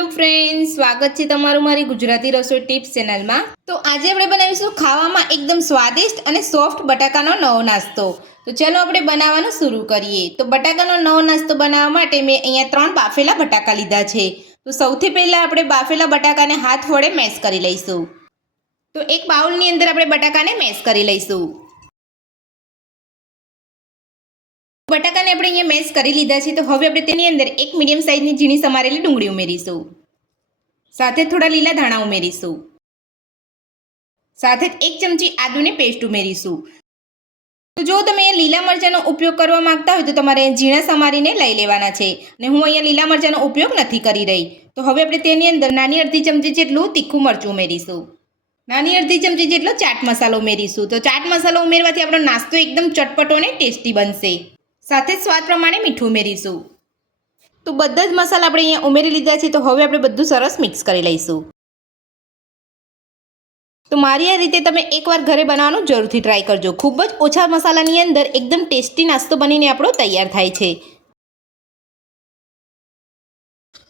Hello friends, સ્વાગત છે તમારું મારી ગુજરાતી રસોઈ ટિપ્સ ચેનલમાં। તો આજે આપણે બનાવીશું ખાવામાં એકદમ સ્વાદિષ્ટ અને સોફ્ટ બટાકાનો નવો નાસ્તો। તો ચલો આપણે બનાવવાનું શરૂ કરીએ। તો બટાકાનો નવો નાસ્તો બનાવવા માટે મેં અહીંયા 3 બાફેલા બટાકા લીધા છે। તો સૌથી પહેલાં આપણે બાફેલા બટાકાને હાથ વડે મેશ કરી લઈશું। તો એક બાઉલની અંદર આપણે બટાકાને મેશ કરી લઈશું। બટાકાને આપણે અહીંયા મેશ કરી લીધા છે। તો હવે આપણે તેની અંદર એક મીડિયમ સાઇઝની ઝીણી સમારેલી ડુંગળી ઉમેરીશું। સાથે થોડા લીલા ધાણા ઉમેરીશું। સાથે જ 1 ચમચી આદુની પેસ્ટ ઉમેરીશું। તો જો તમે અહીંયા લીલા મરચાંનો ઉપયોગ કરવા માંગતા હોય તો તમારે ઝીણા સમારીને લઈ લેવાના છે, અને હું અહીંયા લીલા મરચાંનો ઉપયોગ નથી કરી રહી। તો હવે આપણે તેની અંદર નાની અડધી ચમચી જેટલું તીખું મરચું ઉમેરીશું। નાની અડધી ચમચી જેટલો ચાટ મસાલો ઉમેરીશું। તો ચાટ મસાલો ઉમેરવાથી આપણો નાસ્તો એકદમ ચટપટો અને ટેસ્ટી બનશે। સાથે જ સ્વાદ પ્રમાણે મીઠું ઉમેરીશું। તો બધા જ મસાલા આપણે અહીંયા ઉમેરી લીધા છે। તો હવે આપણે બધું સરસ મિક્સ કરી લઈશું। તો મારી આ રીતે તમે એકવાર ઘરે બનાવવાનું જરૂરથી ટ્રાય કરજો। ખૂબ જ ઓછા મસાલાની અંદર એકદમ ટેસ્ટી નાસ્તો બનીને આપણો તૈયાર થાય છે।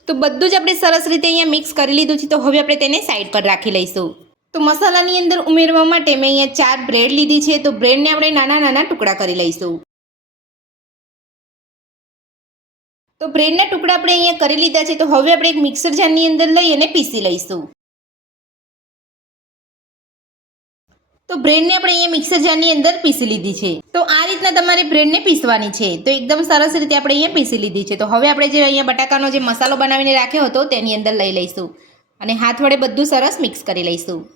તો બધું જ આપણે સરસ રીતે અહીંયા મિક્સ કરી લીધું છે। તો હવે આપણે તેને સાઈડ પર રાખી લઈશું। તો મસાલાની અંદર ઉમેરવા માટે મેં અહીંયા 4 બ્રેડ લીધી છે। તો બ્રેડને આપણે નાના નાના ટુકડા કરી લઈશું। તો બ્રેડના ટુકડા આપણે અહીંયા કરી લીધા છે। તો હવે આપણે એક મિક્સર જારની અંદર લઈ અને પીસી લઈશું। તો બ્રેડને આપણે અહીંયા મિક્સર જારની અંદર પીસી લીધી છે। તો આ રીતના તમારે બ્રેડને પીસવાની છે। તો એકદમ સરસ રીતે આપણે અહીંયા પીસી લીધી છે। તો હવે આપણે જે અહીંયા બટાકાનો જે મસાલો બનાવીને રાખ્યો હતો તેની અંદર લઈ લઈશું અને હાથ વડે બધું સરસ મિક્સ કરી લઈશું।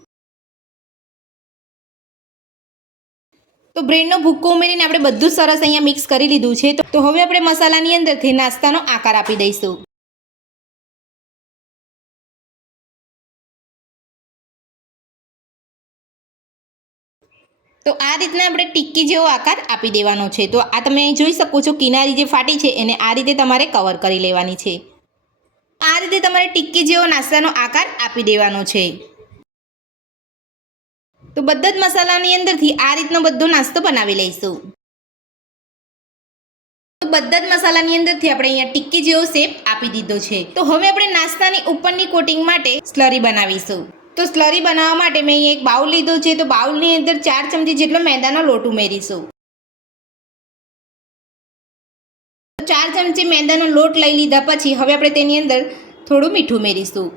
તો બ્રેડનો ભૂક્કો ઉમેરીને આપણે બધું સરસ અહીંયા મિક્સ કરી લીધું છે। તો હવે આપણે મસાલાની અંદરથી નાસ્તાનો આકાર આપી દઈશું। તો આ રીતના આપણે ટિક્કી જેવો આકાર આપી દેવાનો છે। તો આ તમે જોઈ શકો છો, કિનારી જે ફાટી છે એને આ રીતે તમારે કવર કરી લેવાની છે। આ રીતે તમારે ટિક્કી જેવો નાસ્તાનો આકાર આપી દેવાનો છે। તો બધા જ મસાલાની અંદરથી આ રીતનો બધો નાસ્તો બનાવી લઈશું। તો બધા જ મસાલાની અંદરથી આપણે અહીંયા ટિક્કી જેવો શેપ આપી દીધો છે। તો હવે આપણે નાસ્તાની ઉપરની કોટિંગ માટે સ્લરી બનાવીશું। તો સ્લરી બનાવવા માટે મેં અહીંયા એક બાઉલ લીધો છે। તો બાઉલની અંદર 4 ચમચી જેટલો મેદાનો લોટ ઉમેરીશું। 4 ચમચી મેદાનો લોટ લઈ લીધા પછી હવે આપણે તેની અંદર થોડું મીઠું ઉમેરીશું।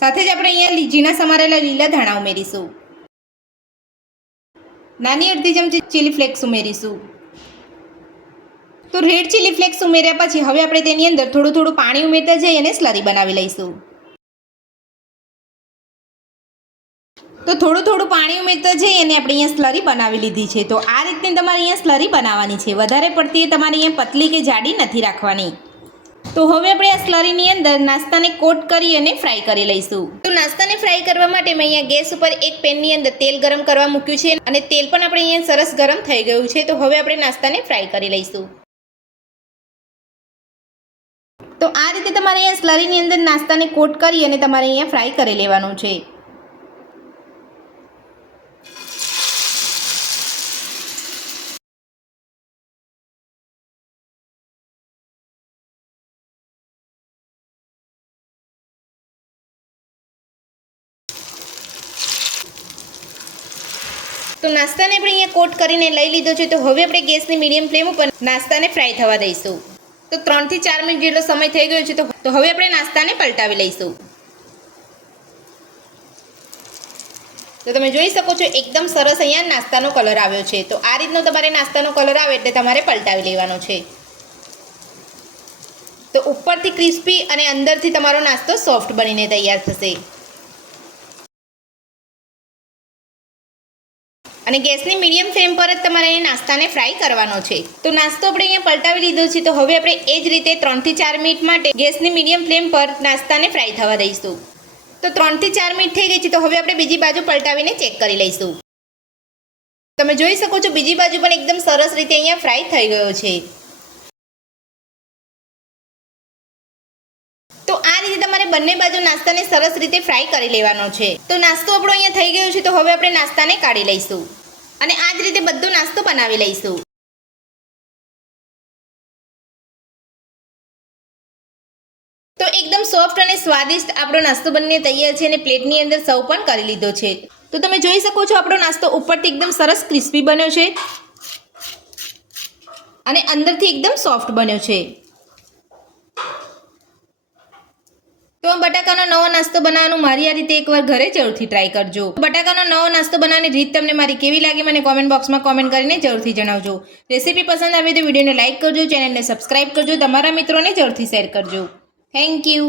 સાથે જ આપણે અહીંયા ઝીણા સમારેલા લીલા ધાણા ઉમેરીશું। નાની અડધી ચમચી ચીલી ફ્લેક્સ ઉમેરીશું। તો રેડ ચીલી ફ્લેક્સ ઉમેર્યા પછી હવે આપણે તેની અંદર થોડું થોડું પાણી ઉમેરતા જઈ અને સ્લરી બનાવી લઈશું। તો થોડું થોડું પાણી ઉમેરતા જઈ અને આપણે અહીંયા સ્લરી બનાવી લીધી છે। તો આ રીતની તમારે અહીંયા સ્લરી બનાવવાની છે। વધારે પડતી તમારે અહીંયા પતલી કે જાડી નથી રાખવાની। તો હવે આપણે આ સ્લરીની અંદર નાસ્તાને કોટ કરી અને ફ્રાય કરી લઈશું। તો નાસ્તાને ફ્રાય કરવા માટે મેં અહીંયા ગેસ ઉપર એક પેનની અંદર તેલ ગરમ કરવા મૂક્યું છે અને તેલ પણ આપણે અહીંયા સરસ ગરમ થઈ ગયું છે। તો હવે આપણે નાસ્તાને ફ્રાય કરી લઈશું। તો આ રીતે તમારે અહીંયા સ્લરીની અંદર નાસ્તાને કોટ કરી અને તમારે અહીંયા ફ્રાય કરી લેવાનું છે। તો નાસ્તાને આપણે અહીંયા કોટ કરીને લઈ લીધો છે। તો હવે આપણે ગેસની મીડિયમ ફ્લેમ ઉપર નાસ્તાને ફ્રાય થવા દઈશું। તો 3 થી 4 મિનિટ જેટલો સમય થઈ ગયો છે। તો હવે આપણે નાસ્તાને પલટાવી લઈશું। તો તમે જોઈ શકો છો એકદમ સરસ અહીંયા નાસ્તાનો કલર આવ્યો છે। તો આ રીતનો તમારે નાસ્તાનો કલર આવે એટલે તમારે પલટાવી લેવાનો છે। તો ઉપરથી ક્રિસ્પી અને અંદરથી તમારો નાસ્તો સોફ્ટ બનીને તૈયાર થશે। અને ગેસની મીડિયમ ફ્લેમ પર જ તમારે અહીંયા નાસ્તાને ફ્રાય કરવાનો છે। તો નાસ્તો આપણે અહીંયા પલટાવી લીધો છે। તો હવે આપણે એ જ રીતે 3 થી 4 મિનિટ માટે ગેસની મીડિયમ ફ્લેમ પર નાસ્તાને ફ્રાય થવા દઈશું। તો 3 થી 4 મિનિટ થઈ ગઈ છે। તો હવે આપણે બીજી બાજુ પલટાવીને ચેક કરી લઈશું। તમે જોઈ શકો છો બીજી બાજુ પણ એકદમ સરસ રીતે અહીંયા ફ્રાય થઈ ગયો છે। તો આ રીતે તમારે બંને બાજુ નાસ્તાને સરસ રીતે ફ્રાય કરી લેવાનો છે। તો નાસ્તો આપણો અહીંયા થઈ ગયો છે। તો હવે આપણે નાસ્તાને કાઢી લઈશું અને આ જ રીતે બધો નાસ્તો બનાવી લઈશું। તો એકદમ સોફ્ટ અને સ્વાદિષ્ટ આપણો નાસ્તો બનીને તૈયાર છે અને પ્લેટની અંદર સર્વ પણ કરી લીધો છે. તો તમે જોઈ શકો છો આપણો નાસ્તો ઉપરથી એકદમ સરસ ક્રિસ્પી બન્યો છે અને અંદરથી એકદમ સોફ્ટ બન્યો છે. તો બટાકાનો નવો નાસ્તો બનાવવાનું મારી આ રીતે એકવાર ઘરે જરૂરથી ટ્રાય કરજો. બટાકાનો નવો નાસ્તો બનાવવાની રીત તમને મારી કેવી લાગી મને કોમેન્ટ બોક્સમાં કોમેન્ટ કરીને જરૂરથી જણાવજો. રેસીપી પસંદ આવી તો વિડીયોને લાઇક કરજો, ચેનલને સબસ્ક્રાઇબ કરજો, તમારા મિત્રોને જરૂરથી શેર કરજો. Thank you.